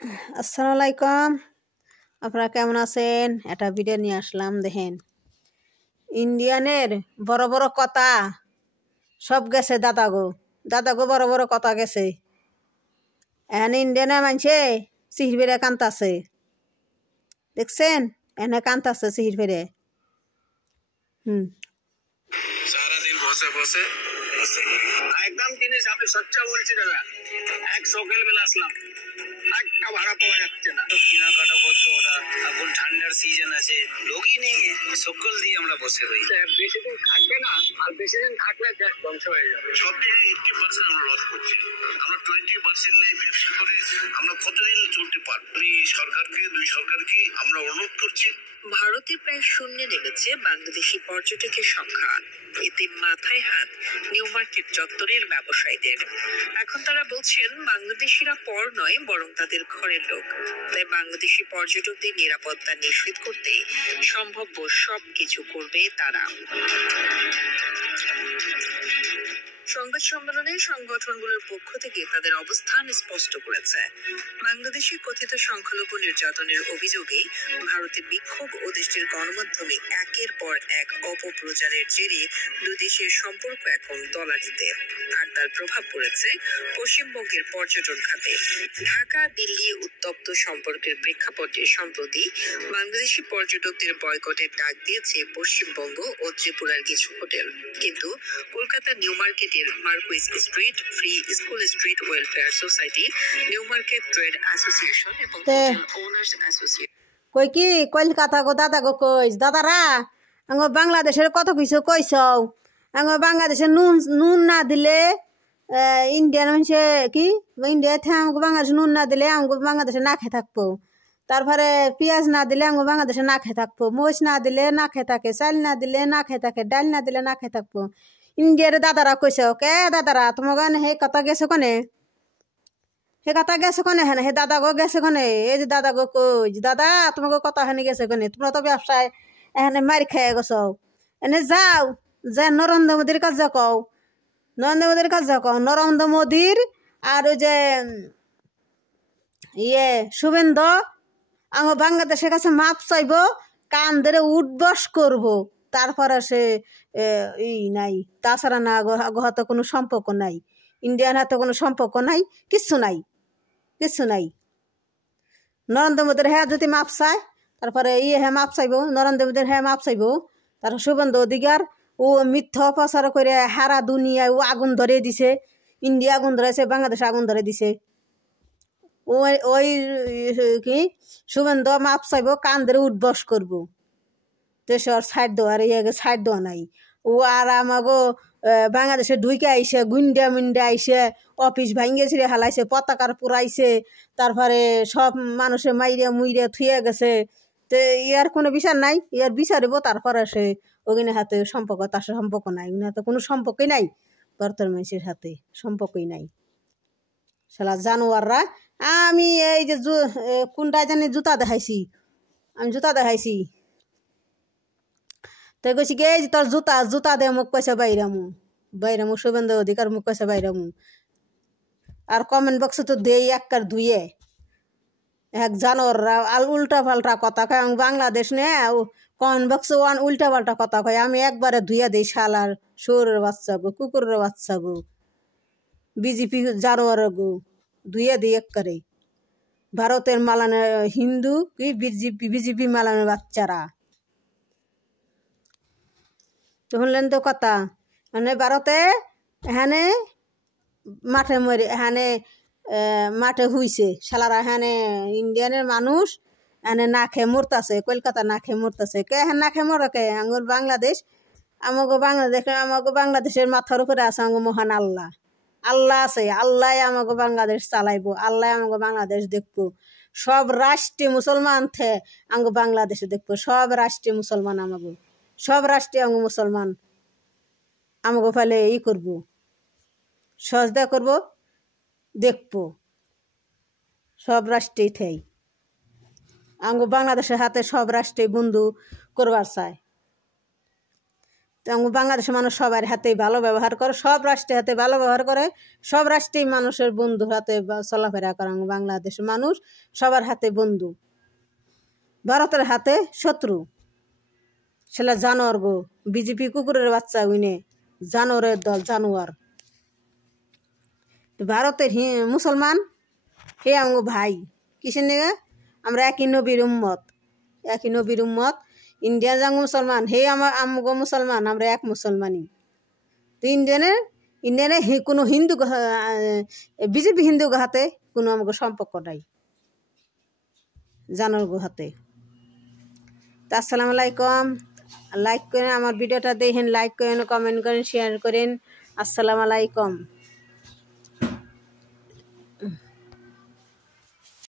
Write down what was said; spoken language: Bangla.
আসসালামু আলাইকুম। আপনারা কেমন আছেন? একটা ভিডিও নিয়ে আসলাম, দেখেন। ইন্ডিয়ানের বড় বড় কথা সব গেছে দাদাগো বড় বড় কথা গেছে। এনে ইন্ডিয়ানে মানছে সিহির ফেরে কান্তাছে, দেখছেন? এনে কান্তাছে সিহির ফেরে। সারাদিন বসে বসে একদম জিনিস আমি সচ্চা বলছি দাদা। এক সকালবেলা আসলাম, একটা ভাড়া পাওয়া যাচ্ছে না, কেনাকাটা করতো ওরা। এখন ঠান্ডার সিজন আছে, লোকই নেই, সকল দিয়ে আমরা বসে রই। বেশি দিন থাকবে না, আর বেশি দিন থাকলে গ্যাস ধ্বংস হয়ে যাবে। সব দিকে 80% আমরা লস করছি। আমরা 20% নেই ব্যবসা করে আমরা কতদিন চলতে পারবো? সরকারকে, দুই সরকারকে আমরা অনুরোধ করছি। ভারতে প্রায় শূন্যে নেমেছে বাংলাদেশি পর্যটকের সংখ্যা। এতে মাথায় হাত নিউ মার্কেট চত্বরের ব্যবসায়ীদের। এখন তারা বলছেন বাংলাদেশিরা পর নয়, বরং তাদের ঘরের লোক। তাই বাংলাদেশি পর্যটকদের নিরাপত্তা নিশ্চিত করতে সম্ভাব্য সবকিছু করবে তারা। সংবাদ সম্মেলনে সংগঠনগুলোর পক্ষ থেকে তাদের অবস্থান স্পষ্ট করেছে। বাংলাদেশে কথিত সংখ্যালঘু নির্যাতনের অভিযোগে ভারতে বিক্ষোভ ও দেশটির গণমাধ্যমে একের পর এক অপপ্রচারের জেরে দুই দেশের সম্পর্ক এখন তলানিতে। আর তার প্রভাব পড়েছে পশ্চিমবঙ্গের পর্যটন খাতে। ঢাকা দিল্লি উত্তপ্ত সম্পর্কের প্রেক্ষাপটে সম্প্রতি বাংলাদেশি পর্যটকদের বয়কটের ডাক দিয়েছে পশ্চিমবঙ্গ ও ত্রিপুরার কিছু হোটেল। কিন্তু কলকাতার নিউ মার্কেটের Marquis street, free school street welfare society, new market trade association এবং হোটেল ওনার্স অ্যাসোসিয়েশন কই কি কলকাতা গো দাদা গো কইস দাদারা আঙ্গ বাংলাদেশের কত কিছু কইস। আঙ্গ বাংলাদেশে নুন নুন না দিলে ইন্ডিয়ান মানুষে কি ইন্ডিয়াতে আমাকে বাংলাদেশে নুন না দিলে আমাকে বাংলাদেশে না খেয়ে থাকবো। তারপরে পেঁয়াজ না দিলে আমাকে বাংলাদেশে না খেয়ে থাকবো। মোষ না দিলে না খেয়ে থাকে, চাল না দিলে না খেয়ে থাকে, ডাল না দিলে না খেয়ে থাকবো। ইন্ডিয়ার দাদারা কইস কে দাদারা তোমাকে হে কথা গেছো কনে, হে কথা গেছে কনে, হ্যাঁ হে দাদা গো গেছে কনে, এই যে দাদা গো কই দাদা তোমাকে কথা হেনে গেছে কনে। তোমরা তো ব্যবসায় এখানে মারি খেয়ে গেছো, এনে যাও যে নরেন্দ্র মোদীর কাছে কও, নরেন্দ্র মোদীর কাছে কও, নরেন্দ্র মোদীর আর ওই যে শুভেন্দু আমার বাংলাদেশের কাছে মাপ চাইব, কান ধরে উঠবস করব, তারপরে সে নাই। তাছাড়া না হাতে কোনো সম্পর্ক নাই, ইন্ডিয়ান হাতে কোনো সম্পর্ক নাই, কিচ্ছু নাই, কিচ্ছু নাই। নরেন্দ্র মোদীর হ্যাঁ যদি মাপ চায়, তারপরে হ্যাঁ মাপ চাইব, নরেন্দ্র মোদীর হ্যাঁ মাপ চাইব। তারপর শুভেন্দু অধিকার ও মিথ্যা প্রচার করে হারা দুনিয়ায় ও আগুন ধরে দিছে, ইন্ডিয়া আগুন ধরেছে, বাংলাদেশ আগুন ধরে দিছে। ওই ওই কি শুভেন্দু মাপ চাইব, কান ধরে উঠবস করবো, দেশের সাইড দেওয়া, আর সাইড দেওয়া নাই। ও আর আমাগো বাংলাদেশে ঢুকে আইসে, গুন্ডা মুন্ডা আইসে, অফিস ভাঙ্গে ছিঁড়ে হালাইছে, পতাকার পুরাইছে, তারপরে সব মানুষে মাইরে মুইরে থুয়ে গেছে। তো ইয়ার কোনো বিচার নাই, ইয়ার বিচারিব, তারপরে সে ওগিনের হাতে সম্পর্ক, তার সম্পর্ক নাই, উনি হাতে কোনো সম্পর্কই নাই, বর্তমান মানুষের হাতে সম্পর্কই নাই। শালা জানোয়াররা। আমি এই যে কোনটায় জানি জুতা দেখাইছি, আমি জুতা দেখাইছি, তাই কইছি গে এই যে তোর জুতা জুতা দে, মুখ পয়সা বাইরামু শুভেন্দু অধিকার মুখ পয়সা বাইরামু। আর কমেন্ট বক্সে তো দেই একবার ধুয়ে এক জানোয়াররা আল উল্টা পাল্টা কথা কয়। আমি বাংলাদেশ নে কমেন্ট বক্সে উল্টা পাল্টা কথা কয়, আমি একবারে ধুয়ে দিই। শালার শুয়োরের বাচ্চা গো, কুকুরের বাচ্চা গো, বিজেপি জানোয়ার গো, ধুয়ে দিই একবারে। ভারতের মালানের হিন্দু কি বিজেপি মালানের বাচ্চারা, শুনলেন তো কথা। মানে ভারতে এখানে মাঠে মরে, এখানে মাঠে হুইছে শালারা, এখানে ইন্ডিয়ানের মানুষ এখানে না খেয়ে মরতেছে, কলকাতা না খেয়ে মরতেছে। কে হ্যাঁ না খেয়ে মরে কে? আমার বাংলাদেশ, আমাকে বাংলাদেশের মাথার উপরে আছে আমাকে মহান আল্লাহ। আল্লাহ আছে, আল্লাহ আমাকে বাংলাদেশ চালাইবো, আল্লাহ আমাকে বাংলাদেশ দেখবো। সব রাষ্ট্রীয় মুসলমান থে আমাকে বাংলাদেশে দেখবো, সব রাষ্ট্রীয় মুসলমান আমাকে, সব রাষ্ট্রীয় আমাকে মুসলমান আমাকে ফেলে করবো, সজদা করবো, দেখবো। সব রাষ্ট্রেই থাই আমাকে বাংলাদেশের হাতে সব রাষ্ট্রে বন্ধু করবার চায়। তো বাংলাদেশের মানুষ সবার হাতেই ভালো ব্যবহার করে, সব রাষ্ট্রের হাতে ভালো ব্যবহার করে, সব রাষ্ট্রেই মানুষের বন্ধুর হাতে চলাফেরা করে। বাংলাদেশের মানুষ সবার হাতে বন্ধু, ভারতের হাতে শত্রু। সেটা জানোয়ার গো, বিজেপি কুকুরের বাচ্চা উইনে, জানোয়ারের দল, জানোয়ার। ভারতের মুসলমান হে আমগো ভাই, কিসের নিয়ে? আমরা একই নবীর উম্মত, একই নবীর উম্মত। ইন্ডিয়ান যাং মুসলমান হে আমগো মুসলমান, আমরা এক মুসলমানই। তো ইন্ডিয়ানে কোনো হিন্দু বিজেপি হিন্দু হাতে কোনো আমাকে সম্পর্ক নাই, জানোর হাতে। তো আসসালামু আলাইকুম। লাইক করেন আমার ভিডিওটা, দেখেন, লাইক করেন, কমেন্ট করেন, শেয়ার করেন। আসসালামু আলাইকুম।